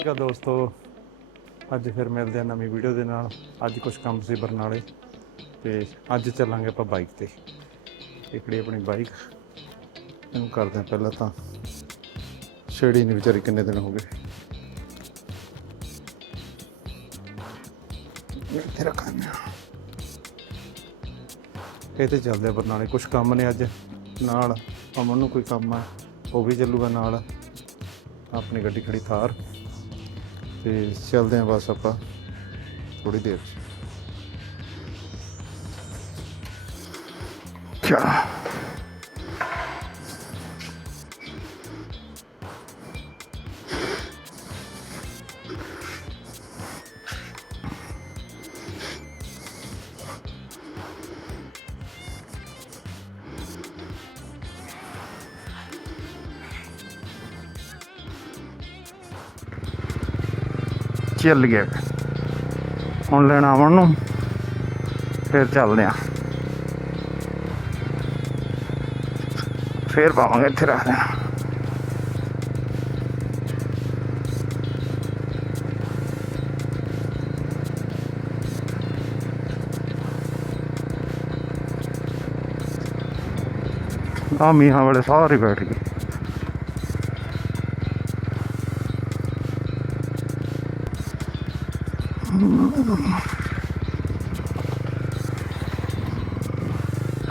ਸ਼੍ਰੀ ਦੋਸਤੋ। ਅੱਜ ਫਿਰ ਮਿਲਦੇ ਆ ਨਵੀਂ ਵੀਡੀਓ ਦੇ ਨਾਲ। ਅੱਜ ਕੁਝ ਕੰਮ ਸੀ ਬਰਨਾਲੇ। ਤੇ ਅੱਜ ਚੱਲਾਂਗੇ ਆਪਾਂ ਬਾਈਕ ਤੇ। ਇਕੜੀ ਆਪਣੀ ਬਾਈਕ। ਇਹਨੂੰ ਕਰਦੇ ਆ ਪਹਿਲਾਂ ਤਾਂ। ਛੇੜੀ ਨਹੀਂ ਵਿਚਾਰੀ ਕਿੰਨੇ ਦਿਨ ਹੋ ਗਏ। ਇੱਥੇ ਰੱਖਾਂਗੇ। ਇਹ ਤੇ ਚੱਲਦੇ ਆ ਬਰਨਾਲੇ। ਕੁਝ ਕੰਮ ਨੇ ਅੱਜ। ਨਾਲ ਅਮਨ ਨੂੰ ਕੋਈ ਕੰਮ ਆ। ਉਹ ਵੀ ਚੱਲੂਗਾ ਨਾਲ। ਆਪਣੀ ਗੱਡੀ ਖੜੀ ਥਾਰ। ਤੇ ਚੱਲਦੇ ਆਂ ਬਸ ਆਪਾਂ ਥੋੜੀ ਦੇਰ ਚ। ਚਾ। ਚੱਲ ਗਿਆ। ਹੁਣ ਲੈਣਾ ਆਵਣ ਨੂੰ, ਫਿਰ ਚੱਲਦੇ ਆ। ਫੇਰ ਪਾਵਾਂਗੇ ਇੱਥੇ ਰੱਖ ਦੇਣਾ ਆ ਮੀਹਾਂ ਵਾਲੇ ਸਾਰੇ ਬੈਠ ਗਏ।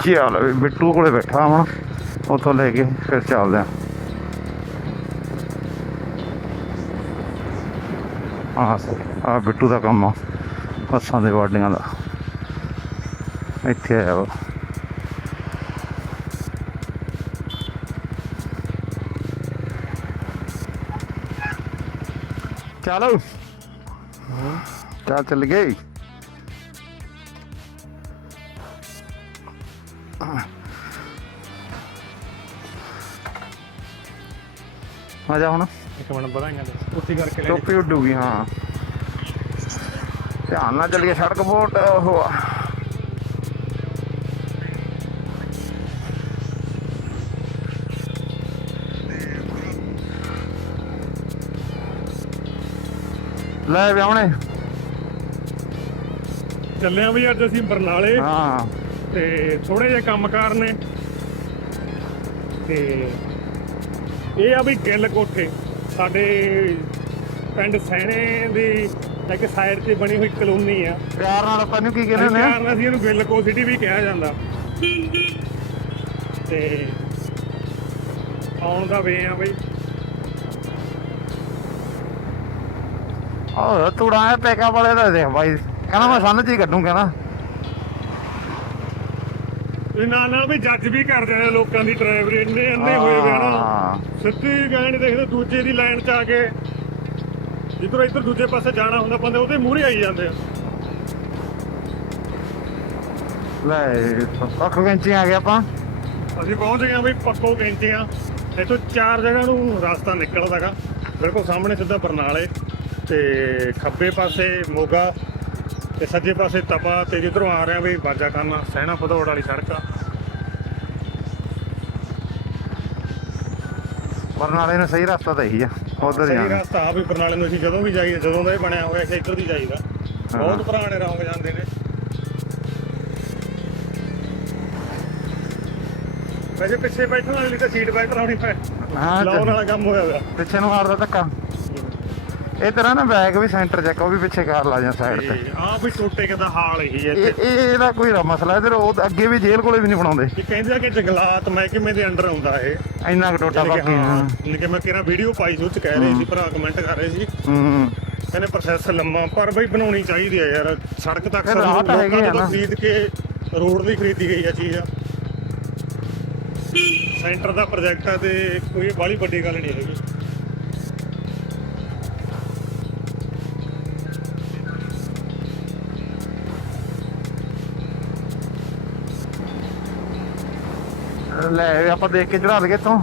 ਚੱਲ ਵੀ ਬਿੱਟੂ ਕੋਲੇ ਬੈਠਾ ਹੁਣ। ਉੱਥੋਂ ਲੈ ਕੇ ਫਿਰ ਚੱਲਦੇ ਆ। ਆ ਆ ਬਿੱਟੂ ਦਾ ਕੰਮ ਆ। ਬੱਸਾਂ ਦੇ ਵਾਡੀਆਂ ਦਾ। ਇੱਥੇ ਆਇਆ ਵਾ। ਚਲੋ। ਚੱਲ ਚੱਲ ਗਏ। ਆ ਜਾ ਹੁਣ। ਇੱਕ ਮਿੰਟ ਵਧਾਈਆਂ ਦੇ ਉੱਥੇ ਕਰਕੇ ਲੈ ਟੋਪੀ ਉੱਡੂਗੀ ਹਾਂ। ਧਿਆਨ ਨਾਲ ਚੱਲੀਏ ਸੜਕ ਬਹੁਤ ਉਹ ਲੈ ਵਿਆਹਣੇ ਚੱਲੇ ਆ ਵੀ ਅੱਜ ਅਸੀਂ ਬਰਨਾਲੇ। ਹਾਂ। ਤੇ ਥੋੜੇ ਜਿਹੇ ਕੰਮਕਾਰ ਨੇ। ਤੇ ਇਹ ਆ ਵੀ ਗਿੱਲ ਕੋਠੇ। ਸਾਡੇ ਪਿੰਡ ਸੈਣੇ ਦੀ ਇੱਕ ਸਾਈਡ ਤੇ ਬਣੀ ਹੋਈ ਕਲੋਨੀ ਆ। ਪਿਆਰ ਨਾਲ ਆਪਾਂ ਨੂੰ ਕੀ ਕਹਿੰਦੇ ਨੇ ਪਿਆਰ ਨਾਲ ਅਸੀਂ ਇਹਨੂੰ ਗਿੱਲ ਕੋ ਸਿਟੀ ਵੀ ਕਿਹਾ ਜਾਂਦਾ। ਤੇ ਆਉਣ ਦਾ ਵੇ ਆ ਬਈ। ਉਹ ਤੂੜਾ ਹੈ ਪੈਕਾ ਵਾਲੇ ਦਾ ਦੇਖ ਬਾਈ। ਕਹਿੰਦਾ ਮੈਂ ਸੰਨ ਚ ਹੀ ਕੱਢੂ ਕਹਿੰਦਾ। ਇਹ ਨਾਲ ਨਾਲ ਵੀ ਜੱਜ ਵੀ ਕਰਦੇ ਆ ਲੋਕਾਂ ਦੀ ਡਰਾਈਵਰੀ ਇੰਨੇ ਅੰਨੇ ਹੋਏ ਵੇ ਨਾ। ਹਾਂ। ਸਿੱਧੀ ਗਾਇਨ ਦੇਖਦੇ ਦੂਜੇ ਦੀ ਲਾਈਨ 'ਚ ਆ ਕੇ ਜਿੱਧਰੋਂ ਇੱਧਰ ਦੂਜੇ ਪਾਸੇ ਜਾਣਾ ਹੁੰਦਾ ਬੰਦੇ ਉਹਦੇ ਮੂਹਰੇ ਆਈ ਜਾਂਦੇ ਆ। ਲੈ ਪੱਖ ਕੈਂਚੀ ਆ ਗਿਆ ਆਪਾਂ। ਅਸੀਂ ਪਹੁੰਚ ਗਏ ਆ ਬਈ ਪੱਕੋ ਕੈਂਚੀਆਂ। ਇੱਥੋਂ ਚਾਰ ਜਗ੍ਹਾ ਨੂੰ ਰਸਤਾ ਨਿਕਲਦਾਗਾ ਬਿਲਕੁਲ ਸਾਹਮਣੇ ਸਿੱਧਾ ਬਰਨਾਲੇ ਤੇ ਖੱਬੇ ਪਾਸੇ ਮੋਗਾ। ਤੇ ਸੱਜੇ ਪਾਸੇ ਤਪਾ ਤੇ ਜਿੱਧਰੋਂ ਆ ਰਿਹਾ ਬਈ ਬਾਜਾ ਖਾਨਾ ਸਹਿਣਾ ਭਦੌੜ ਵਾਲੀ ਸੜਕ ਆ। ਬਰਨਾਲੇ ਨੂੰ ਸਹੀ ਰਸਤਾ ਤਾਂ ਇਹੀ ਆ ਉਧਰ ਸਹੀ ਜਾਣਾ। ਰਸਤਾ ਆ ਵੀ ਬਰਨਾਲੇ ਨੂੰ ਅਸੀਂ ਜਦੋਂ ਵੀ ਜਾਈਏ ਜਦੋਂ ਦਾ ਇਹ ਬਣਿਆ ਹੋਇਆ ਅਸੀਂ ਇੱਧਰ ਦੀ ਜਾਈਦਾ। ਬਹੁਤ ਪੁਰਾਣੇ ਰੰਗ ਜਾਂਦੇ ਨੇ। ਵੈਸੇ ਪਿੱਛੇ ਬੈਠਣ ਵਾਲੀ ਤਾਂ ਸੀਟ ਬੈਲਟ ਲਾਉਣੀ ਪੈ। ਹਾਂ ਲਾਉਣ ਵਾਲਾ ਕੰਮ ਹੋਇਆ ਹੋਇਆ। ਪਿੱਛੇ ਨੂੰ ਮਾਰਦਾ ਧੱਕਾ। ਇਹ ਤਰ੍ਹਾਂ ਨਾ ਬੈਗ ਵੀ ਸੈਂਟਰ ਚੱਕ ਉਹ ਵੀ ਪਿੱਛੇ ਕਰ ਲਾ ਜਾਂ ਸਾਈਡ ਤੇ। ਤੇ ਆ ਵੀ ਟੋਟੇ ਕਿਦਾ ਹਾਲ ਇਹੀ ਹੈ ਇਹ ਇੱਥੇ। ਇਹ ਇਹਦਾ ਕੋਈ ਰ- ਮਸਲਾ ਇਧਰ ਉਹ ਅੱਗੇ ਵੀ ਜੇਲ੍ਹ ਕੋਲੇ ਵੀ ਨਹੀਂ ਬਣਾਉਂਦੇ। ਇਹ ਕਹਿੰਦੇ ਆ ਕਿ ਜੰਗਲਾਤ ਮਹਿਕਮੇ ਦੇ ਅੰਡਰ ਆਉਂਦਾ ਇਹ? ਇੰਨਾ ਕੁ ਟੋਟਾ ਕਿ ਬਾਕੀ ਹਾਂ ਹਾਂ। ਕਿ ਮੈਂ ਕਿਹੜਾ ਵੀਡੀਓ ਪਾਈ ਸੀ ਉਹ ਚ ਕਹਿ ਰਹੇ ਸੀ ਭਰਾ ਕਮੈਂਟ ਕਰ ਰਹੇ ਸੀ। ਹੂੰ ਕਹਿੰਦੇ ਪ੍ਰੋਸੈਸ ਲੰਮਾ ਪਰ ਬਈ ਬਣਾਉਣੀ ਚਾਹੀਦੀ ਹੈ ਯਾਰ। ਸੜਕ ਤੱਕ ਫਿਰ ਰਾਹ ਤਾਂ ਹੈਗੀ ਆ ਨਾ। ਖਰੀਦ ਕੇ ਰੋਡ ਦੀ ਖਰੀਦੀ ਗਈ ਆ ਚੀਜ਼ ਸੈਂਟਰ ਦਾ ਪ੍ਰੋਜੈਕਟ ਹੈ ਤੇ ਕੋਈ ਬਾਹਲੀ ਵੱਡੀ ਗੱਲ ਨਹੀਂ ਹੈਗੀ। ਲੈ ਆਪਾਂ ਦੇਖ ਕੇ ਚੜਾ ਲਗੇ ਤੋਂ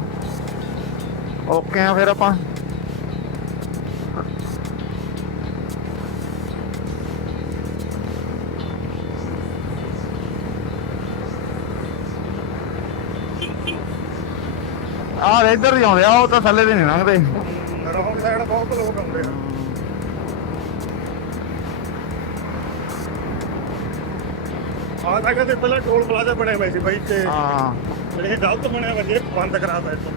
ਓਕੇ ਆ ਫਿਰ ਆਪਾਂ। ਆ ਇੱਧਰ ਹੀ ਆਉਂਦੇ ਆ ਉਹ ਤਾਂ ਥੱਲੇ ਦੇ ਨਹੀਂ ਲੰਘਦੇ। ਬਹੁਤ ਆ। ਤਾਂ ਕਹਿੰਦੇ ਪਹਿਲਾਂ ਟੋਲ ਪਲਾਜ਼ਾ ਬਣਿਆ ਹੋਇਆ ਸੀ ਬਾਈ ਤੇ ਹਾਂ। ਇਹ ਗਲਤ ਬਣਿਆ ਹੋਇਆ ਜੇ ਬੰਦ ਕਰਾਤਾ ਇੱਥੋਂ।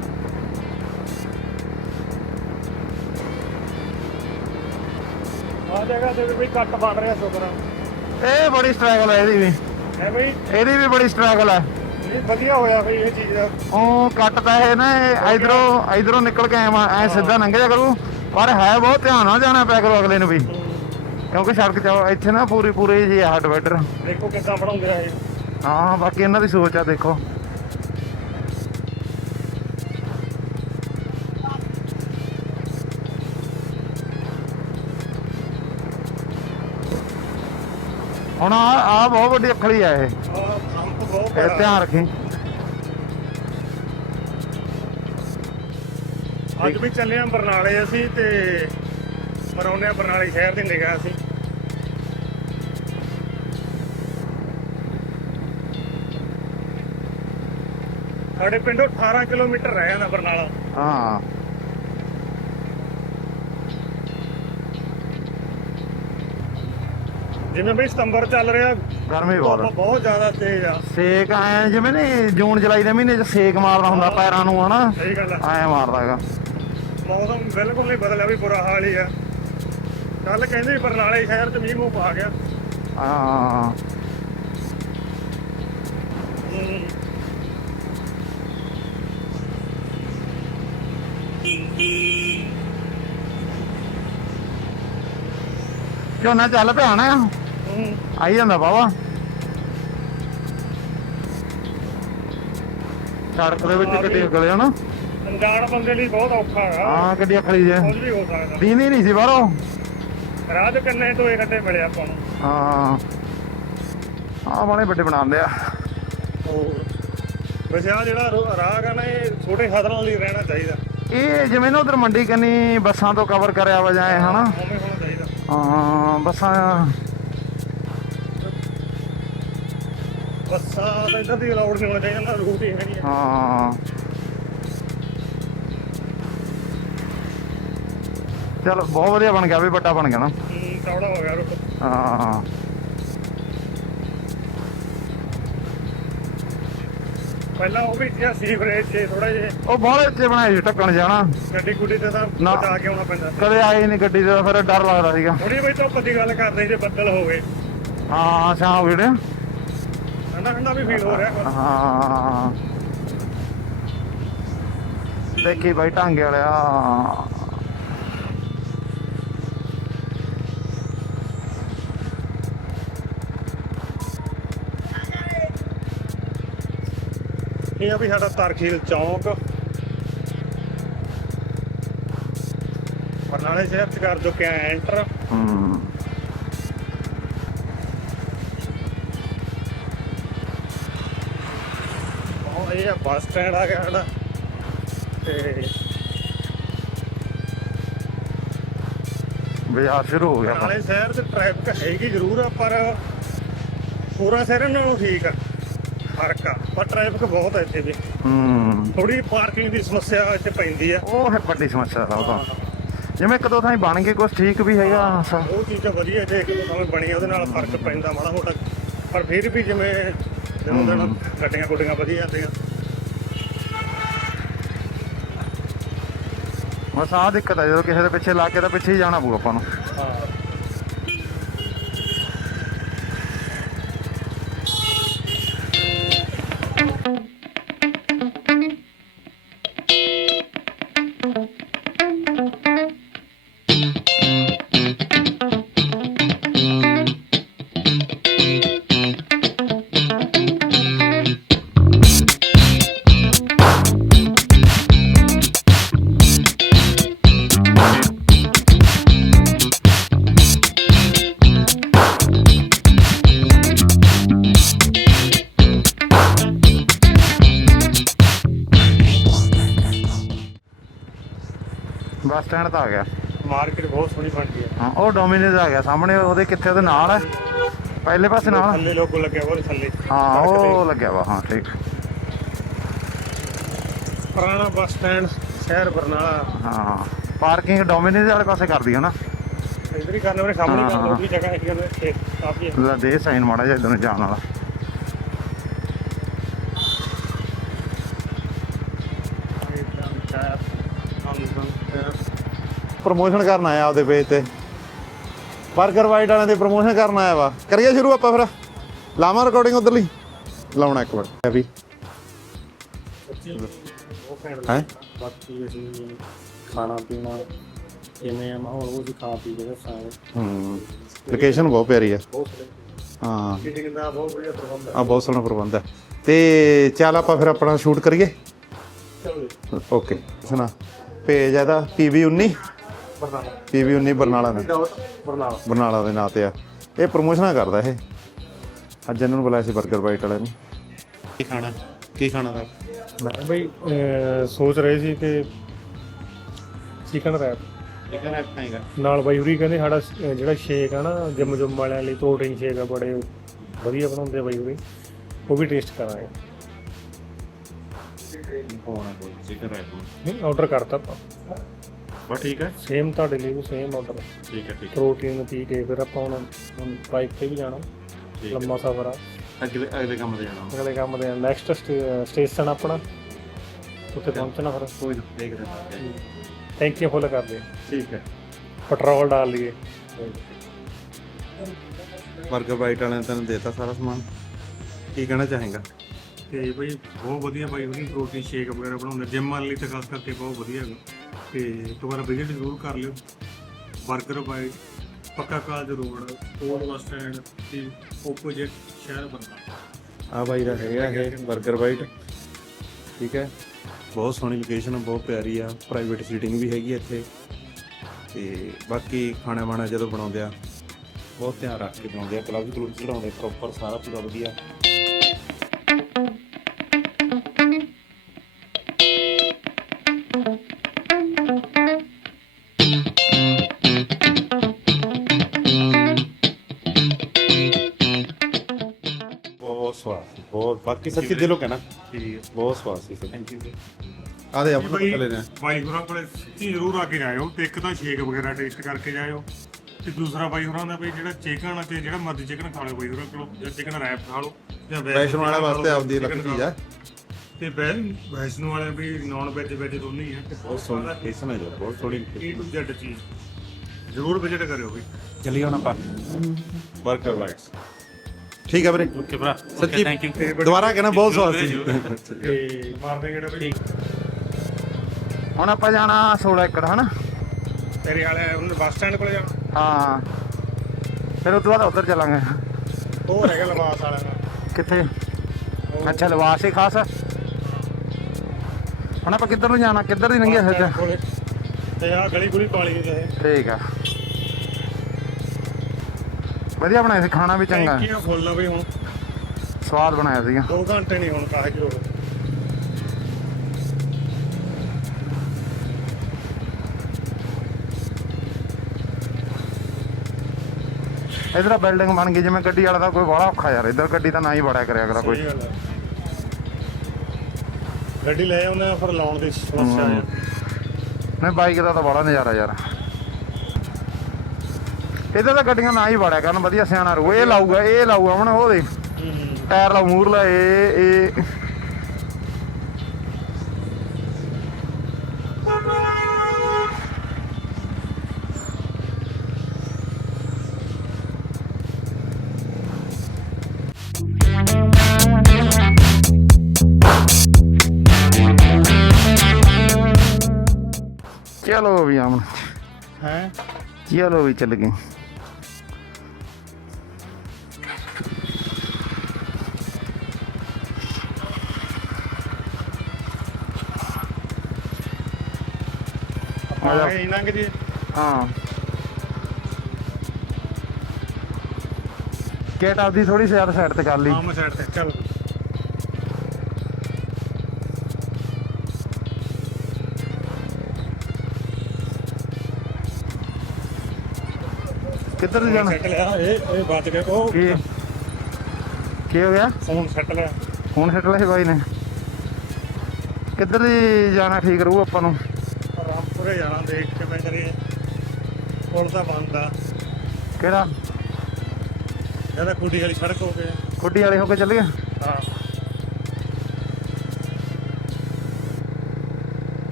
ਆ ਜਗ੍ਹਾ ਤੇ ਵੀ ਕੱਟ ਬਣ ਰਿਹਾ ਸ਼ੁਕਰ ਆ। ਇਹ ਬੜੀ ਸਟਰਗਲ ਹੈ ਇਹਦੀ ਵੀ। ਹੈ ਬਈ? ਇਹਦੀ ਵੀ ਬੜੀ ਸਟਰਗਲ ਹੈ ਇਹ ਵਧੀਆ ਹੋਇਆ ਬਈ ਇਹ ਚੀਜ਼। ਉਹ ਕੱਟ ਤਾਂ ਇਹ ਨਾ ਇਧਰੋਂ ਇਧਰੋਂ ਨਿਕਲ ਕੇ ਐ ਐ ਸਿੱਧਾ ਲੰਘ ਜਾ ਕਰੂ। ਪਰ ਹੈ ਬਹੁਤ ਧਿਆਨ ਨਾਲ ਜਾਣਾ ਪਿਆ ਕਰੂ ਅਗਲੇ ਨੂੰ ਵੀ। ਕਿਉਂਕਿ ਸੜਕ ਚ ਇੱਥੇ ਨਾ ਪੂਰੀ ਪੂਰੀ ਜੀ ਆ ਡਿਵਾਈਡਰ ਦੇਖੋ ਕਿੱਦਾਂ ਬਣਾਉਂਦੇ ਆ ਇਹ। ਹਾਂ ਬਾਕੀ ਇਹਨਾਂ ਦੀ ਸੋਚ ਆ ਦੇਖੋ। ਹੁਣ ਆ ਆ ਬਹੁਤ ਵੱਡੀ ਅਖਲੀ ਆ ਇਹ। ਇਹ ਧਿਆਨ ਰੱਖੀ। ਅੱਜ ਵੀ ਚੱਲੇ ਆ ਬਰਨਾਲੇ ਅਸੀਂ ਤੇ ਮਰਾਉਨੇ ਆ ਬਰਨਾਲੇ ਸ਼ਹਿਰ ਦੀ ਨਿਗਾਹ ਅਸੀਂ। ਸਾਡੇ ਪਿੰਡੋਂ 18 ਕਿਲੋਮੀਟਰ ਰਹਿ ਜਾਂਦਾ ਬਰਨਾਲਾ। ਹਾਂ। ਜਿਵੇਂ ਬਈ ਸਤੰਬਰ ਚੱਲ ਰਿਹਾ ਗਰਮੀ ਧੁੱਪ ਬਹੁਤ। ਬਹੁਤ ਜ਼ਿਆਦਾ ਤੇਜ਼ ਆ। ਸੇਕ ਐ ਜਿਵੇਂ ਨੇ ਜੂਨ ਜੁਲਾਈ ਦੇ ਮਹੀਨੇ ਚ ਸੇਕ ਮਾਰਦਾ ਹੁੰਦਾ ਪੈਰਾਂ ਨੂੰ ਹਨਾ? ਸਹੀ ਗੱਲ ਆ। ਐ ਮਾਰਦਾ ਹੈਗਾ। ਮੌਸਮ ਬਿਲਕੁਲ ਨਹੀਂ ਬਦਲਿਆ ਵੀ ਬੁਰਾ ਹਾਲ ਹੀ ਆ। ਕੱਲ ਕਹਿੰਦੇ ਸੀ ਬਰਨਾਲੇ ਸ਼ਹਿਰ 'ਚ ਮੀਂਹ ਮੂੰਹ ਪਾ ਗਿਆ। ਹਾਂ। ਹਮ, ਝੋਨਾ ਚੱਲ ਪਿਆ ਨਾ। ਆਈ ਜਾਂਦਾ ਬਾਵਾ। ਸੜਕ ਦੇ ਵਿੱਚ ਗੱਡੀ ਅਗਲੇ ਹਨਾ ਅਣਜਾਣ ਬੰਦੇ ਲਈ ਬਹੁਤ ਔਖਾ ਹੈਗਾ। ਹਾਂ ਗੱਡੀ ਅਖਲੀ ਜੇ। ਕੁਝ ਵੀ ਹੋ ਸਕਦਾ। ਦੀਨੀ ਨਹੀਂ ਸੀ ਬਾਹਰੋਂ। ਰਾਹ 'ਚ ਕਿੰਨੇ ਟੋਏ ਕੱਟੇ ਮਿਲੇ ਆਪਾਂ ਨੂੰ। ਹਾਂ। ਆ ਬਾਣੇ ਵੱਡੇ ਬਣਾਉਂਦੇ ਆ। ਵੈਸੇ ਆ ਜਿਹੜਾ ਰੋ- ਰਾਹ ਹੈਗਾ ਨਾ ਇਹ ਛੋਟੇ ਖਤਰਾਂ ਲਈ ਰਹਿਣਾ ਚਾਹੀਦਾ। ਇਹ ਜਿਵੇਂ ਨਾ ਉਧਰ ਮੰਡੀ ਕੰਨੀ ਬੱਸਾਂ ਤੋਂ ਕਵਰ ਕਰਿਆ ਵਾ ਜਾਏ ਹਨਾ? ਹਾਂ ਬੱਸਾਂ ਬੱਸਾਂ ਤਾਂ ਇੱਧਰ ਦੀ ਅਲਾਉਡ ਨਹੀਂ ਹੋਣਾ ਚਾਹੀਦਾ ਨਾ ਰੂਟ ਹੀ ਹੈ ਨਹੀਂ ਹਾਂ। ਚਲ ਬਹੁਤ ਵਧੀਆ ਬਣ ਗਿਆ ਵੀ ਵੱਡਾ ਬਣ ਗਿਆ ਨਾ। ਚੌੜਾ ਹੋ ਗਿਆ ਰੂਟ। ਹਾਂ। ਪਹਿਲਾਂ ਉਹ ਵੀ ਸੀ ਸੀਵਰੇਜ 'ਚ ਥੋੜਾ ਜਿਹਾ। ਉਹ ਬਾਹਲੇ ਉੱਤੇ ਬਣਾਏ ਸੀ ਢੱਕਣ ਜਾਣਾ ਗੱਡੀ ਗੁੱਡੀ ਤੇ ਤਾਂ ਨਾ। ਬਚਾ ਕੇ ਆਉਣਾ ਪੈਂਦਾ। ਕਦੇ ਆਏ ਨਹੀਂ ਗੱਡੀ ਤੇ ਫਿਰ ਡਰ ਲੱਗਦਾ ਸੀਗਾ। ਥੋੜੀ ਬਈ ਧੁੱਪ ਦੀ ਗੱਲ ਕਰਦੇ ਜੇ ਬੱਦਲ ਹੋਵੇ। ਹਾਂ ਸ਼ਾਮ ਵੀੜੇ ਠੰਡਾ ਠੰਡਾ ਵੀ ਫੀਲ ਹੋ ਰਿਹਾ ਕੁਛ। ਹਾਂ। ਦੇਖੀ ਬਾਈ ਢਾਂਗੇ ਵਾਲਿਆ। ਇਹ ਆ ਵੀ ਸਾਡਾ ਤਰਖੀਲ ਚੌਂਕ। ਬਰਨਾਲੇ ਸ਼ਹਿਰ ਚ ਕਰ ਚੁੱਕੇ ਆ। ਐਂਟਰ ਹੂੰ। ਆ ਬੱਸ ਸਟੈਂਡ ਆ ਗਿਆ ਸਾਡਾ। ਤੇ ਬਾਜ਼ਾਰ ਸ਼ੁਰੂ ਹੋ ਗਿਆ। ਬਰਨਾਲੇ ਸ਼ਹਿਰ ਚ ਟ੍ਰੈਫਿਕ ਹੈਗੀ ਜ਼ਰੂਰ ਆ ਪਰ ਪੂਰਾ ਸ਼ਹਿਰ ਨਾਲੋਂ ਠੀਕ ਆ। ਫ਼ਰਕ ਆ ਪਰ ਟ੍ਰੈਫਿਕ ਬਹੁਤ ਹੈ ਇੱਥੇ ਵੀ। ਹੂੰ। ਥੋੜੀ ਪਾਰਕਿੰਗ ਦੀ ਸਮੱਸਿਆ ਇੱਥੇ ਪੈਂਦੀ ਆ। ਉਹ ਹੈ ਵੱਡੀ ਸਮੱਸਿਆ ਦਾ ਉਹ ਤਾਂ। ਜਿਵੇਂ ਇੱਕ ਦੋ ਥਾਂ ਬਣ ਗਏ ਕੁਝ ਠੀਕ ਵੀ ਹੈਗਾ ਉਹ ਚੀਜ਼ਾਂ ਵਧੀਆ ਜੇ ਇੱਕ ਦੋ ਬਣੀ ਆ, ਉਹਦੇ ਨਾਲ ਫ਼ਰਕ ਪੈਂਦਾ ਮਾੜਾ ਮੋਟਾ। ਪਰ ਫਿਰ ਵੀ ਜਿਵੇਂ ਦਿਨੋਂ ਦਿਨ। ਗੱਡੀਆਂ ਗੁੱਡੀਆਂ ਵਧੀਆ ਜਾਂਦੀਆਂ। ਬਸ ਆਹ ਦਿੱਕਤ ਆ, ਜਦੋਂ ਕਿਸੇ ਦੇ ਪਿੱਛੇ ਲੱਗ ਕੇ ਤਾਂ ਪਿੱਛੇ ਹੀ ਜਾਣਾ ਪਊ ਆਪਾਂ ਨੂੰ। ਹਾਂ। ਦੇ ਦਾ ਹੈਗਾ ਸਾਹਮਣੇ ਉਹਦੇ ਕਿੱਥੇ ਉਹਦੇ ਨਾਲ ਹੈ ਪਹਿਲੇ ਪਾਸੇ ਨਾਲ ਥੱਲੇ ਲੋਕੋ ਲੱਗਿਆ ਵਾ ਉਹਦੇ ਥੱਲੇ। ਹਾਂ ਉਹ ਲੱਗਿਆ ਵਾ ਹਾਂ ਠੀਕ। ਪੁਰਾਣਾ ਬੱਸ ਸਟੈਂਡ ਸ਼ਹਿਰ ਬਰਨਾਲਾ। ਹਾਂ ਪਾਰਕਿੰਗ ਡੋਮਿਨੇਜ ਵਾਲੇ ਪਾਸੇ ਕਰਦੀ ਹੈ ਨਾ। ਇਧਰ ਹੀ ਕਰਨਾ ਮੇਰੇ ਸਾਹਮਣੇ ਹੀ ਕਰਨਾ ਉਹ ਵੀ ਜਗ੍ਹਾ ਹੈਗੀ ਉਹਦੇ ਕਾਫੀ ਲੈ ਦੇ ਸਾਈਨ ਮਾੜਾ ਜਿਹਾ ਇਧਰ ਨੂੰ ਜਾਣ ਵਾਲਾ। ਪ੍ਰਮੋਸ਼ਨ ਕਰਨ ਆਇਆ ਉਹਦੇ ਪੇਜ ਤੇ। 버ਗਰ ਵਾਈਟ ਵਾਲਿਆਂ ਦੀ ਪ੍ਰੋਮੋਸ਼ਨ ਕਰਨ ਆਇਆ ਵਾ। ਕਰੀਏ ਸ਼ੁਰੂ ਆਪਾਂ ਫਿਰ। ਲਾਵਾਂ ਰਿਕਾਰਡਿੰਗ ਉਧਰਲੀ। ਲਾਉਣਾ ਇੱਕ ਮਿੰਟ। ਹੈ ਵੀ। ਹੈ? ਬਾਕੀ ਅਸੀਂ ਖਾਣਾ ਪੀਣਾ ਆ ਮਾਹੌਲ ਉਹ ਵੀ ਖਾ ਪੀ ਕੇ ਦੱਸਾਂਗੇ ਹੂੰ। ਲੋਕੇਸ਼ਨ ਬਹੁਤ ਪਿਆਰੀ ਹਾਂ। ਮੀਟਿੰਗ ਦਾ ਬਹੁਤ ਵਧੀਆ ਪ੍ਰਬੰਧ ਹੈ ਆ ਬਹੁਤ ਸੋਹਣਾ ਪ੍ਰਬੰਧ ਹੈ ਤੇ ਚੱਲ ਆਪਾਂ ਫਿਰ ਆਪਣਾ ਸ਼ੂਟ ਕਰੀਏ। ਚਲੋ ਓਕੇ। ਸੁਣਾ। ਪੇਜ ਇਹਦਾ PB19 ਬਰਨਾਲਾ PB19 ਬਰਨਾਲਾ ਦਾ। ਬਰਨਾਲਾ ਬਰਨਾਲਾ ਦੇ ਨਾਂ ਤੇ ਆ। ਇਹ ਪ੍ਰੋਮੋਸ਼ਨਾਂ ਕਰਦਾ ਇਹ। ਅੱਜ ਇਹਨਾਂ ਨੂੰ ਬੁਲਾਇਆ ਸੀ 버ਗਰ ਬਾਈਟ ਵਾਲਿਆਂ ਨੂੰ। ਕੀ ਖਾਣਾ? ਕੀ ਖਾਣਾ ਦਾ ਮੈਂ ਬਈ ਅਹ, ਸੋਚ ਰਹੇ ਸੀ ਕਿ ਚਿਕਨ ਰੈਪ ਇਹ ਕਹਿੰਦਾ ਖਾਏਗਾ। ਨਾਲ ਬਾਈ ਹੁਰੀ ਕਹਿੰਦੇ ਸਾਡਾ ਸ- ਜਿਹੜਾ ਸ਼ੇਕ ਆ ਨਾ ਜਿਮ ਜੁਮ ਵਾਲਿਆਂ ਲਈ ਪ੍ਰੋਟੀਨ ਸ਼ੇਕ ਆ ਬੜੇ ਵਧੀਆ ਬਣਾਉਂਦੇ ਆ ਬਾਈ ਹੁਰੀ। ਉਹ ਵੀ ਟੇਸਟ ਕਰਾਂਗੇ। ਚਿਕਨ ਰੈਪ ਨਹੀਂ ਆਰਡਰ ਕਰਤਾ ਆਪਾਂ। ਬਸ ਠੀਕ ਹੈ ਸੇਮ ਤੁਹਾਡੇ ਲਈ ਵੀ ਸੇਮ ਆਰਡਰ ਠੀਕ ਹੈ ਠੀਕ ਪ੍ਰੋਟੀਨ ਪੀ ਕੇ ਫਿਰ ਆਪਾਂ ਹੁਣ ਹੁਣ ਬਾਈਕ ਤੇ ਵੀ ਜਾਣਾ। ਠੀਕ ਲੰਮਾ ਸਫ਼ਰ ਆ। ਅਗਲੇ ਅਗਲੇ ਕੰਮ ਤੇ ਜਾਣਾ। ਅਗਲੇ ਕੰਮ ਦੇ ਨੈਕਸਟ ਸਟੇਸ਼ਨ ਆਪਣਾ। ਉੱਥੇ ਪਹੁੰਚਣਾ ਫਿਰ। ਕੋਈ ਨਾ ਦੇਖਦੇ ਹਾਂ ਟੈਂਕੀ ਫੁੱਲ ਕਰ ਲਈ ਠੀਕ ਹੈ ਪੈਟਰੋਲ ਡਾਲ ਲਈਏ। 버ਗਰ ਬਾਈਟ ਵਾਲਿਆਂ ਨੇ ਤੈਨੂੰ ਦੇਤਾ ਸਾਰਾ ਸਮਾਨ। ਕੀ ਕਹਿਣਾ ਚਾਹੇਗਾ? ਤੇ ਬਈ ਬਹੁਤ ਵਧੀਆ ਬਾਈ ਉਹਦੀ ਪ੍ਰੋਟੀਨ ਸ਼ੇਕ ਵਗੈਰਾ ਬਣਾਉਂਦੇ। ਜਿਮ ਵਾਲੇ ਲਈ ਤਾਂ ਖਾਸ ਕਰਕੇ ਬਹੁਤ ਵਧੀਆ ਹੈਗਾ। ਤੇ ਦੁਬਾਰਾ ਵਿਜ਼ਿਟ ਜ਼ਰੂਰ ਕਰ ਲਿਓ। 버ਗਰ ਬਾਈਟ ਪੱਕਾ ਕਾਲਜ ਰੋਡ ਕੋਲ ਬੱਸ ਸਟੈਂਡ ਦੀ ਓਪੋਜਿਟ ਸ਼ਹਿਰ ਬੰਦਾ। ਆ ਬਾਈ ਦਾ ਹੈਗਾ ਇਹ 버ਗਰ ਬਾਈਟ ਠੀਕ ਹੈ? ਬਹੁਤ ਸੋਹਣੀ ਲੋਕੇਸ਼ਨ ਹੈ ਬਹੁਤ ਪਿਆਰੀ ਆ। ਪ੍ਰਾਈਵੇਟ ਸੀਟਿੰਗ ਵੀ ਹੈਗੀ ਆ ਇੱਥੇ। ਤੇ ਬਾਕੀ ਖਾਣਾ ਵਾਣਾ ਜਦੋਂ ਬਣਾਉਂਦੇ ਆ, ਬਹੁਤ ਧਿਆਨ ਰੱਖ ਕੇ ਬਣਾਉਂਦੇ ਆ। ਕਲੱਬ ਕਲੂਬ ਚੜਾਉਂਦੇ ਪ੍ਰੋਪਰ ਸਾਰਾ ਪੂਰਾ ਵਧੀਆ। ਬਾਕੀ ਸੱਚੀ ਦਿਲੋਂ ਕਹਿਣਾ। ਠੀਕ ਹੈ। ਬਹੁਤ ਸਵਾਦ ਸੀ ਥੈਂਕ ਯੂ ਆਦੇ ਜੀ ਬਾਈ ਬਾਈ ਹੋਰਾਂ ਕੋਲੇ ਸੱਚੀ ਜ਼ਰੂਰ ਆ ਕੇ ਜਾਇਓ ਤੇ ਇੱਕ ਤਾਂ ਸ਼ੇਕ ਵਗੈਰਾ ਟੇਸਟ ਕਰਕੇ ਜਾਇਓ ਤੇ ਦੂਸਰਾ ਬਾਈ ਹੋਰਾਂ ਦਾ ਬਈ ਜਿਹੜਾ ਚਿਕਨ ਤੇ ਜਿਹੜਾ ਮਰਜ਼ੀ ਚਿਕਨ ਖਾ ਲਓ ਬਾਈ ਹੋਰਾਂ ਕੋਲੋਂ ਜਾਂ ਚਿਕਨ ਰੈਪ ਖਾ ਲਓ ਜਾਂ ਵੈਸ਼ਨੋ ਲਓ, ਵਾਸਤੇ ਆਪਦੀ ਖਾ ਚੀਜ਼ ਆ। ਤੇ ਵੈ- ਵੈਸ਼ਨੋ ਵਾਲੇ ਵੀ ਨਾਨ ਵੈਜ ਵੈਜ ਦੋਨੇ ਹੀ ਆ। ਤੇ ਬਹੁਤ ਸੋਹਣੀ ਲੋਕੇਸ਼ਨ ਹੈ ਜੋ ਬਹੁਤ ਸੋਹਣੀ ਏ ਟੂ ਜ਼ੈਡ ਚੀਜ਼। ਜ਼ਰੂਰ ਵਿਜ਼ਿਟ ਕਰਿਓ ਬਈ। ਚੱਲੀ ਹੁਣ ਆਪਾਂ। 버ਗਰ ਬਾਈਟਸ ਠੀਕ ਹੈ ਵੀਰੇ। ਓਕੇ ਭਰਾ। ਸੱਚੀ ਥੈਂਕ ਯੂ ਦੁਬਾਰਾ ਕਹਿਣਾ ਬਹੁਤ ਸਵਾਦ ਸੀ। ਤੇ ਮਾਰਦੇ ਕਿਹੜਾ ਬਈ? ਹੁਣ ਆਪਾਂ ਜਾਣਾ 16 ਏਕੜ ਹਨਾ? ਤੇਰੇ ਵਾਲੇ ਉਹਨੇ ਬੱਸ ਸਟੈਂਡ ਕੋਲੇ ਜਾਣਾ? ਹਾਂ। ਫਿਰ ਉਸ ਤੋਂ ਬਾਅਦ ਉਧਰ ਚੱਲਾਂਗੇ। ਉਹ ਰਹਿ ਗਿਆ ਲਵਾਸ ਵਾਲਿਆਂ ਦਾ। ਕਿੱਥੇ? ਅੱਛਾ ਲਵਾਸ ਹੀ ਖਾਸ। ਹੁਣ ਆਪਾਂ ਕਿੱਧਰ ਨੂੰ ਜਾਣਾ? ਕਿੱਧਰ ਦੀ ਲੰਘਿਆ ਸੱਚ। ਤੇ ਆ ਗਲੀ ਗੁਲੀ ਪਾਲੀ ਦੀ ਠੀਕ ਆ। ਵਧੀਆ ਬਣਾਇਆ ਸੀ ਖਾਣਾ ਵੀ ਚੰਗਾ। ਟੈਂਕੀਆਂ ਫੁੱਲ ਆ ਬਈ ਹੁਣ। ਸਵਾਦ ਬਣਾਇਆ ਸੀਗਾ। 2 ਘੰਟੇ ਨਹੀਂ ਹੁਣ ਕਾਹ ਜਰੂਰ ਇਧਰ ਬਿਲਡਿੰਗ ਬਣ ਗਈ ਜਿਵੇਂ ਗੱਡੀ ਵਾਲਾ ਦਾ ਕੋਈ ਬੜਾ ਔਖਾ ਯਾਰ। ਇਧਰ ਗੱਡੀ ਤਾਂ ਨਾ ਹੀ ਬੜਿਆ ਕਰਿਆ ਕਰਾ ਕੋਈ। ਸਹੀ ਗੱਲ ਹੈ। ਗੱਡੀ ਲੈ ਆਉਂਦੇ ਆ ਫਿਰ ਲਾਉਣ ਦੀ ਸਮੱਸਿਆ ਆ। ਨਹੀਂ ਬਾਈਕ ਦਾ ਤਾਂ ਬੜਾ ਨਜ਼ਾਰਾ ਯਾਰ। ਇਧਰ ਤਾਂ ਗੱਡੀਆਂ ਨਾ ਹੀ ਵੜਿਆ ਕਰਨ ਵਧੀਆ ਸਿਆਣਾ ਰੂ ਇਹ ਲਾਊਗਾ ਇਹ ਲਾਊਗਾ ਹੁਣ ਉਹ ਦੇ ਟਾਇਰ ਲਾਉ ਮੂਰਲਾ ਇਹ ਇਹ। ਚਲੋ ਵੀ ਆਮਨ ਹੈ? ਚਲੋ ਵੀ ਚੱਲ ਗਏ। ਆ ਜਾ। ਆ ਗਏ ਲੰਘ ਜੀ। ਹਾਂ। ਕੇਟ ਆਪਦੀ ਥੋੜੀ ਸਿਆਰ ਸਾਈਡ ਤੇ ਕਰ ਲਈ। ਆਮ ਸਾਈਡ ਤੇ ਚੱਲ। ਕਿੱਧਰ ਨੂੰ ਜਾਣਾ? ਸੈੱਟ ਲਿਆ ਇਹ ਇਹ ਬਚ ਗਿਆ ਉਹ ਕੀ? ਕੀ ਹੋ ਗਿਆ? ਫੋਨ ਸੈੱਟ ਲਿਆ। ਹੁਣ ਸੱਟ ਲਿਆ ਬਾਈ ਨੇ। ਕਿੱਧਰ ਦੀ ਜਾਣਾ ਠੀਕ ਰਹੂ ਆਪਾਂ ਨੂੰ? ਉਧਰੇ ਜਾਣਾ ਦੇਖ ਕੇ ਮੈਂ ਕਰੇ ਪੁਲ ਤਾਂ ਬੰਦ ਆ। ਕਿਹੜਾ? ਜਿਹੜਾ ਕੁੱਡੀ ਵਾਲੀ ਸੜਕ ਹੋ ਗਈ। ਖੁੱਡੀ ਵਾਲੇ ਹੋ ਕੇ ਚੱਲ ਹਾਂ।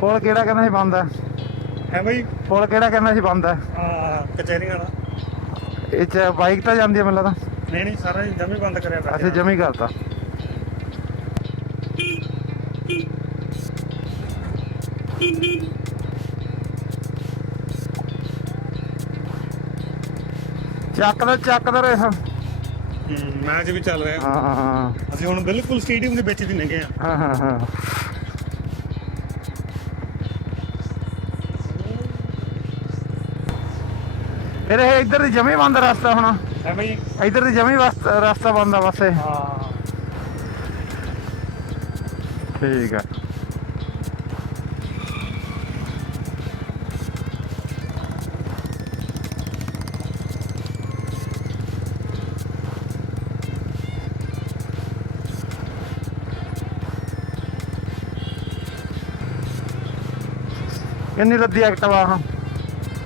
ਪੁਲ ਕਿਹੜਾ ਕਹਿੰਦਾ ਸੀ ਬੰਦ ਆ? ਹੈ ਬਈ। ਪੁਲ ਕਿਹੜਾ ਕਹਿੰਦਾ ਸੀ ਬੰਦ ਆ? ਆ ਕਚਹਿਰੀ ਵਾਲਾ। ਇਹ ਚ ਬਾਈਕ ਤਾਂ ਜਾਂਦੀ ਆ ਮੈਨੂੰ ਲੱਗਦਾ। ਨਹੀਂ ਨਹੀਂ ਸਾਰਾ ਜਮੀ ਬੰਦ ਕਰਿਆ ਪਿਆ ਅੱਛਾ ਜਮੀ ਕਰਤਾ। ਚੱਕ ਦਾ ਚੱਕ ਦਾ ਰਿਹਾ। ਮੈਚ ਵੀ ਚੱਲ ਰਿਹਾ। ਹਾਂ ਹਾਂ ਅਸੀਂ ਹੁਣ ਬਿਲਕੁਲ ਸਟੇਡੀਅਮ ਦੇ ਵਿੱਚ ਦੀ ਲੰਘੇ ਆ। ਹਾਂ ਹਾਂ ਹਾਂ। ਫਿਰ ਇਹ ਇੱਧਰ ਦੀ ਜਮੀ ਬੰਦ ਰਸਤਾ ਹੁਣ। ਹੈ। ਬਈ ਇੱਧਰ ਦੀ ਜਮੀ ਰਸਤਾ ਬੰਦ ਆ ਬਸ ਇਹ। ਹਾਂ। ਠੀਕ ਹੈ ਕਿੰਨੀ ਲੱਦੀ ਐਕਟਿਵਾ ਆਹ?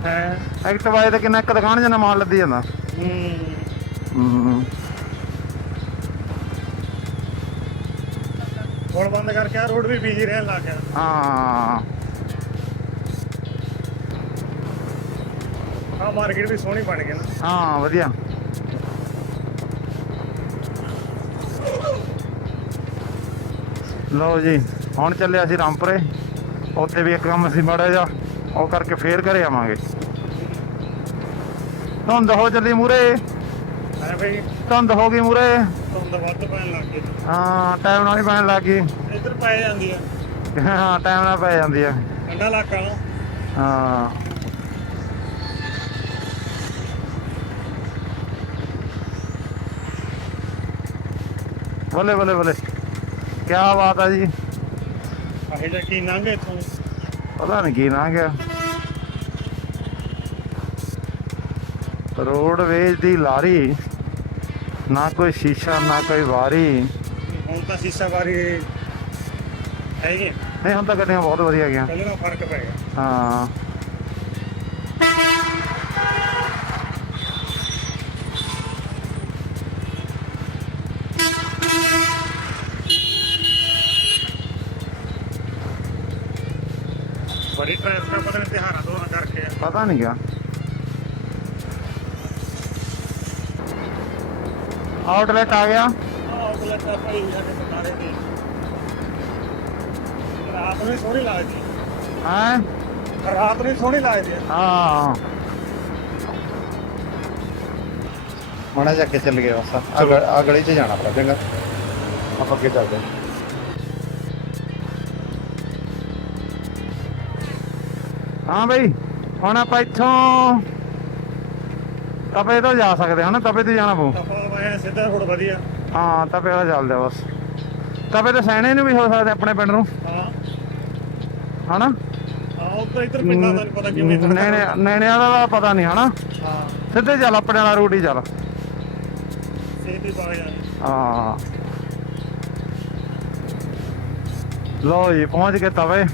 ਹੈ। ਐਕਟਿਵਾ ਇਹ ਤਾਂ ਕਿੰਨਾ ਇੱਕ ਦੁਕਾਨ ਜਨਾ ਮਾਲ ਲੱਦੀ ਜਾਂਦਾ। ਹੂੰ। ਹੁਣ ਬੰਦ ਕਰਕੇ ਆ ਰੋਡ ਵੀ ਬਿਜ਼ੀ ਰਹਿਣ ਲੱਗ ਗਿਆ। ਹਾਂ। ਆ ਮਾਰਕੀਟ ਵੀ ਸੋਹਣੀ ਬਣ ਗਈ ਨਾ। ਹਾਂ ਵਧੀਆ। ਲਓ ਜੀ ਹੁਣ ਚੱਲੇ ਅਸੀਂ ਰਾਮਪੁਰੇ। ਉੱਥੇ ਵੀ ਇੱਕ ਕੰਮ ਅਸੀਂ ਮਾੜਾ ਜਾ ਉਹ ਕਰਕੇ ਫੇਰ ਘਰੇ ਆਵਾਂਗੇ। ਧੁੰਦ ਹੋ ਚੱਲੀ ਮੂਰੇ ਹੈ ਬਈ। ਧੁੰਦ ਹੋ ਗਈ ਮੂਰੇ ਧੁੰਦ ਵੱਧ ਪੈਣ ਲੱਗ ਗਈ। ਹਾਂ ਟਾਈਮ ਨਾਲ ਹੀ ਪੈਣ ਲੱਗ ਗਈ। ਇੱਧਰ ਪੈ ਜਾਂਦੀ ਆ। ਹਾਂ ਟਾਈਮ ਨਾਲ ਪੈ ਜਾਂਦੀ ਆ। ਠੰਡਾ ਇਲਾਕਾ ਨਾ ਹਾਂ। ਬੱਲੇ ਬੱਲੇ ਬੱਲੇ ਕੀ ਬਾਤ ਆ ਜੀ। ਇਹ ਜਿਹਾ ਕੀ ਲੰਘ ਇੱਥੋਂ ਪਤਾ ਨਹੀਂ ਕੀ ਨਾ ਗਿਆ। ਰੋਡਵੇਜ ਦੀ ਲਾਰੀ ਨਾ ਕੋਈ ਸ਼ੀਸ਼ਾ ਨਾ ਕੋਈ ਵਾਰੀ। ਹੁਣ ਤਾਂ ਸ਼ੀਸ਼ਾ ਵਾਰੀ ਹੈਗੀ। ਨਹੀਂ ਹੁਣ ਤਾਂ ਗੱਡੀਆਂ ਬਹੁਤ ਵਧੀਆ ਗਿਆ ਪਹਿਲੇ ਨਾਲ ਫ਼ਰਕ ਪੈ ਗਿਆ। ਹਾਂ। ਕਰਕੇ ਆ ਪਤਾ ਨਹੀਂ ਗਿਆ ਆਊਟਲੈਟ ਆ ਗਿਆ ਆਊਟਲੈਟ ਦਾ ਭਾਈ ਸਾਡੇ ਬਤਾਰੇ ਦੀ ਰਾਤ ਨੂੰ ਹੀ ਸੋਹਣੀ ਲੱਗਦੀ ਹੈ ਰਾਤ ਨੂੰ ਹੀ ਸੋਹਣੀ ਲੱਗਦੀ ਆ। ਹਾਂ ਮਣਾ ਜਾ ਕੇ ਚੱਲ ਗਿਆ ਬਸ ਆ ਗਲੀ 'ਚ ਜਾਣਾ ਪੜਾ ਚੰਗਾ ਹੁਣ ਆਪਾਂ ਇੱਥੋਂ ਤਪੇ ਤੋਂ ਜਾ ਸਕਦੇ ਹਾਂ ਨਾ ਤਪੇ ਤੋਂ ਜਾਣਾ ਪਊ। ਤਪਾ ਵਾਇਆ ਸਿੱਧਾ ਰੋਡ ਵਧੀਆ। ਹਾਂ ਤਪੇ ਵਾਲਾ ਚੱਲਦੇ ਬਸ। ਤਪੇ ਤੋਂ ਸੈਣੇ ਨੂੰ ਵੀ ਹੋ ਸਕਦੇ ਆਪਣੇ ਪਿੰਡ ਨੂੰ। ਹਾਂ। ਹਨਾ? ਦਾ ਪਤਾ। ਨੈਣੇ ਦਾ ਨਹੀਂ ਹਨਾ? ਸਿੱਧੇ ਚੱਲ ਆਪਣੇ ਵਾਲਾ ਰੂਟ ਹੀ ਚੱਲ। ਹਾਂ। ਲੋ ਜੀ ਪਹੁੰਚ ਗਏ ਤਵੇ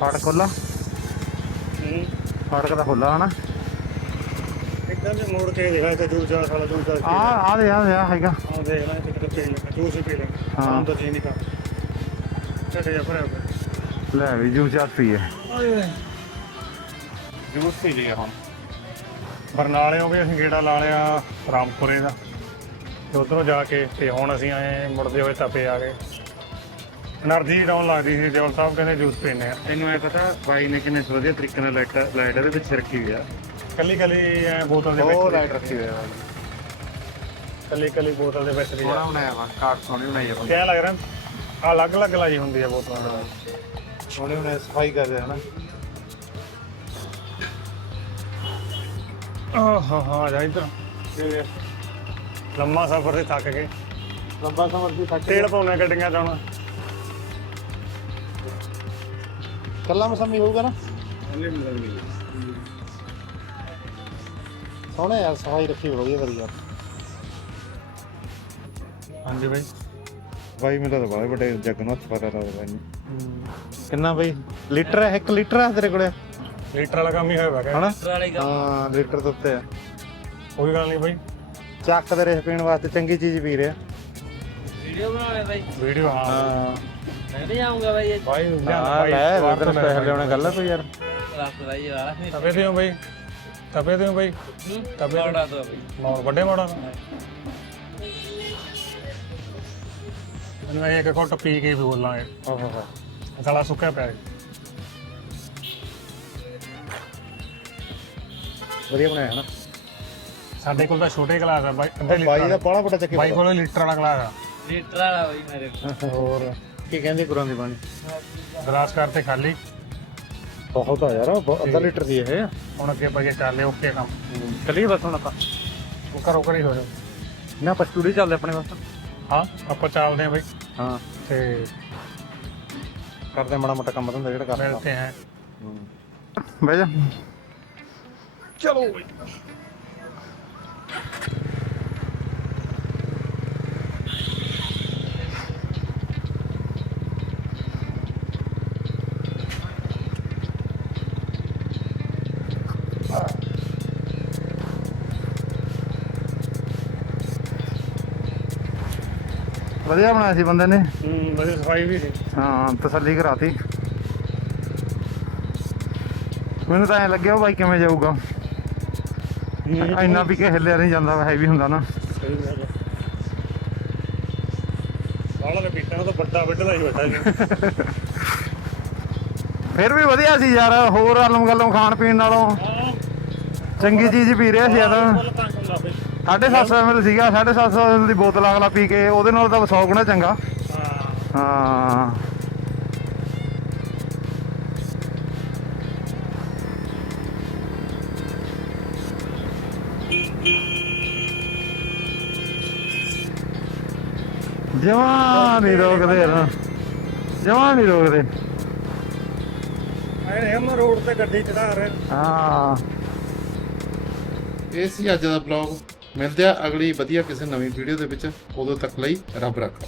ਫਾਟਕ ਖੁੱਲਾ ਹੂੰ ਫਾਟਕ ਤਾਂ ਖੁੱਲਾ ਹਨਾ। ਇੱਦਾਂ ਦੇ ਮੋੜ ਕੇ ਜਿਹੜਾ ਤੇ ਜੂਸ ਜਾਸ ਵਾਲਾ ਜੂਸ ਜਾਸ ਆ ਆ ਦੇ ਆ ਦੇ ਆ ਹੈਗਾ। ਆ ਦੇਖ ਲੈ ਪੀ ਲੈ ਜੂਸ ਹੀ ਪੀ ਲੈ। ਹਾਂ। ਤਾਂ ਜੀ ਨਹੀਂ ਕਰ। ਜਾ ਲੈ ਵੀ ਜੂਸ ਚਾਹ ਪੀਏ ਜੂਸ ਪੀ ਲਿਆ ਹੁਣ ਬਰਨਾਲਿਓਂ ਵੀ ਅਸੀਂ ਗੇੜਾ ਲਾ ਲਿਆ ਰਾਮਪੁਰੇ ਦਾ। ਤੇ ਉਧਰੋਂ ਜਾ ਕੇ ਤੇ ਹੁਣ ਅਸੀਂ ਆਏ ਮੁੜਦੇ ਹੋਏ ਤਪੇ ਆ ਗਏ। એનર્ਜੀ ਡਾਊਨ ਲੱਗਦੀ ਸੀ ਜੋਲ ਸਾਹਿਬ ਕਹਿੰਦੇ ਜੂਸ ਪੀਨੇ ਆ। ਤੈਨੂੰ ਇਹ ਪਤਾ ਬਾਈ ਨੇ ਕਿੰਨੇ ਵਧੀਆ ਤਰੀਕੇ ਨਾਲ ਲਾਈਟ ਲਾਈਟ ਵਿੱਚ ਰੱਖੀ ਹੋਈ ਆ। ਕੱਲੀ ਕੱਲੀ ਬੋਤਲ ਦੇ ਵਿੱਚ ਉਹ ਰੱਖੀ ਹੋਈ ਆ ਕੱਲੀ ਕੱਲੀ ਬੋਤਲ ਦੇ ਵਿੱਚ ਵੀ ਥੋੜਾ ਬਣਾਇਆ ਵਾ ਕਾਰਡ ਸੋਹਣੀ ਬਣਾਈ ਆ ਕਹਿ ਲੱਗ ਰਿਹਾ? ਆ ਅਲੱਗ ਅਲੱਗ ਲਾਈ ਹੁੰਦੀ ਆ ਬੋਤਲਾਂ ਨਾਲ। ਸੋਹਣੇ ਬਣਾਏ ਸਫ਼ਾਈ ਕਰਦੇ ਹਨਾ ਆਹ ਹਾਂ ਹਾਂ ਜਾ ਇੱਧਰ। ਤੇ ਲੰਮਾ ਸਫ਼ਰ ਤੇ ਥੱਕ ਗਏ ਲੰਬਾ ਸਮਾਂ ਦੀ ਤੱਕ ਤੇਲ ਪਾਉਣੇ ਗੱਡੀਆਂ ਚ ਹੁਣ। ਕੱਲਾ ਮਸਮੀ ਹੋਊਗਾ ਨਾ? ਸੋਹਣੇ ਯਾਰ ਸਫ਼ਾਈ ਰੱਖੀ ਹੋਈ ਵਧੀਆ ਵਧੀਆ। ਹਾਂਜੀ ਬਾਈ। ਬਾਈ ਮੇਰਾ ਤਾਂ ਬੜਾ ਵੱਡੇ ਜੱਗ ਨੂੰ ਹੱਥ ਪਾਰਾ ਲੱਗਦਾ ਇਹਨੂੰ। ਕਿੰਨਾ ਬਾਈ? ਲੀਟਰ ਹੈ 1 ਲੀਟਰ ਆ ਤੇਰੇ ਕੋਲੇ? ਲੀਟਰ ਵਾਲਾ ਕੰਮ ਹੀ ਹੋਇਆ ਹਨਾ? ਹਾਂ ਲੀਟਰ ਦੇ ਉੱਤੇ ਆ। ਕੋਈ ਗੱਲ ਨਹੀਂ ਬਾਈ। ਚੱਕ ਦੇ ਰੇਹ ਪੀਣ ਵਾਸਤੇ ਚੰਗੀ ਚੀਜ਼ ਪੀ ਰਿਹਾ। ਵੀਡੀਓ ਬਣਾਉਣੇ ਬਾਈ। ਵੀਡੀਓ ਹਾਂ। ਹਾਂ। ਮੈਂ ਵੀ ਆਉਂਗਾ ਬਾਈ ਬਾਈ ਹਾਂ ਲੈ ਤੋਂ ਲੈ ਪੈਸੇ ਲਿਆਉਣੇ ਗੱਲ ਆ ਕੋਈ ਯਾਰ। ਰਸ ਬਾਈ ਵਾਲਾ ਤਪੇ ਦਿਓ ਬਾਈ। ਤਪੇ ਦਿਓ ਬਾਈ। ਤਬੇ ਬੜਾ ਤੋਂ। ਬਾਈ। ਮੌੜ ਵੱਡੇ ਮੌੜਾ ਮੈਨੂੰ ਇਹ ਇੱਕ ਘੁੱਟ ਪੀ ਕੇ ਹੀ ਬੋਲਾਂਗੇ ਓਹ ਹੋ ਹੋ ਗਲਾ ਸੁੱਕਿਆ ਪਿਆ ਹੈ। ਵਧੀਆ ਬਣਾਇਆ ਹਨਾ ਸਾਡੇ ਕੋਲ ਤਾਂ ਛੋਟੇ ਗਲਾਸ ਆ ਬਾਈ ਅੱਧੇ ਲੀਟਰ ਬਾਈ ਦਾ ਵਾਲਾ। ਬੜਾ ਵੱਡਾ ਚੱਕੇ ਬਾਈ ਕੋਲ ਲੀਟਰ ਵਾਲਾ ਗਲਾਸ ਆ। ਲੀਟਰ ਵਾਲਾ ਬਾਈ ਮੇਰੇ ਕੋਲ। ਹੋਰ ਕੀ ਕਹਿੰਦੀ ਕੁਰਾਂ ਦੀ ਬਾਣੀ? ਗਲਾਸ ਕਰਤੇ ਖਾਲੀ। ਬਹੁਤ ਆ ਯਾਰ ਬਹੁਤ- ਅੱਧਾ ਲੀਟਰ ਦੀ ਇਹ। ਹੁਣ ਅੱਗੇ ਪਈਏ ਚੱਲੇ ਓਕੇ ਕੰਮ। ਚਲੀ ਬਸ ਹੁਣ ਆਪਾਂ। ਉਹ ਕਰੋ ਕਰੀ ਹੋ ਜਾ ਨਾ ਆਪਾਂ ਸਟੂਡੀਓ ਚੱਲਦੇ ਆਪਣੇ ਵਾਸਤੇ ਹਾਂ ਆਪਾਂ ਚੱਲਦੇ ਆ ਬਾਈ। ਹਾਂ। ਤੇ ਕਰਦੇ ਮਾੜਾ ਮੋਟਾ ਕੰਮ ਧੰਦਾ ਜਿਹੜਾ ਕਰਦਾ ਮਿਲਤੇ ਹੈ। ਬਹਿ ਜਾ। ਚਲੋ। ਬਾਈ ਵਧੀਆ ਬਣਾਇਆ ਸੀ ਬੰਦੇ ਨੇ। ਹੂੰ ਵਧੀਆ ਸਫ਼ਾਈ ਵੀ ਸੀ। ਹਾਂ ਤਸੱਲੀ ਕਰਾਤੀ। ਮੈਨੂੰ ਤਾਂ ਐ ਲੱਗਿਆ ਉਹ ਬਾਈ ਕਿਵੇਂ ਜਾਊਗਾ। ਇੰਨਾ ਵੀ ਕਿ ਹਿੱਲਿਆ ਨਹੀਂ ਜਾਂਦਾ ਹੈਵੀ ਹੁੰਦਾ ਨਾ। ਸਹੀ ਗੱਲ ਬਾਲਾ ਦੇ ਪੀਟਾਂ ਤਾਂ ਵੱਡਾ ਵੱਡਾ ਹੀ ਬੈਠਾ ਜੀ। ਫਿਰ ਵੀ ਵਧੀਆ ਸੀ ਯਾਰ ਹੋਰ ਆਲਮ ਗੱਲੋਂ ਖਾਣ ਪੀਣ ਨਾਲੋਂ ਚੰਗੀ ਚੀਜ਼ ਪੀ ਰਿਹਾ ਸੀ ਯਾਰ। 750 ml ਸੀਗਾ 750 ml ਦੀ ਬੋਤਲ ਅਗਲਾ ਪੀ ਕੇ ਉਹਦੇ ਨਾਲ ਤਾਂ 100 ਗੁਣਾ ਚੰਗਾ। ਹਾਂ। ਨਹੀਂ ਰੋਕਦੇ ਨਾ ਜਮਾ ਨਹੀਂ ਰੋਕਦੇ ਐ ਹਮ ਰੋਡ ਤੇ ਗੱਡੀ ਚੜਾ ਰਹੇ। ਹਾਂ। ਇਹ ਸੀ ਅੱਜ ਦਾ ਬਲੌਗ ਮਿਲਦੇ ਆ ਅਗਲੀ ਵਧੀਆ ਕਿਸੇ ਨਵੀਂ ਵੀਡੀਓ ਦੇ ਵਿੱਚ। ਉਦੋਂ ਤੱਕ ਲਈ ਰੱਬ ਰੱਖਾ।